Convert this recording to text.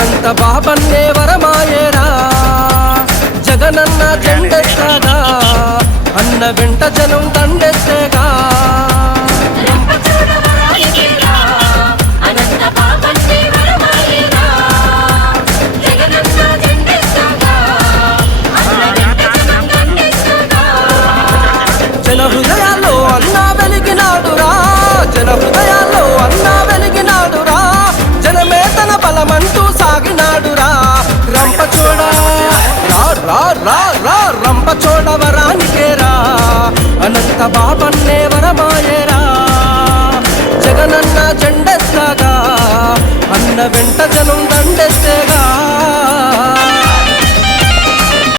అనంత బాబన్నే వరమాయేరా జగనన్న జెండెత్తగా అన్న వెంట జనం దండెత్తేగా జన హృదయాల్లో అన్నా వెలిగినాడురా జన హృదయాల్లో అన్నా వెలిగినాడురా జనమే తన బలమంటూ సాగినాడురా రంపచోడ రా రా రా రా రంపచోడ వరానికేరా అనంత బాబన్నే వరమాయేరా జగనన్న జెండెత్తగా అన్న వెంట జనం దండ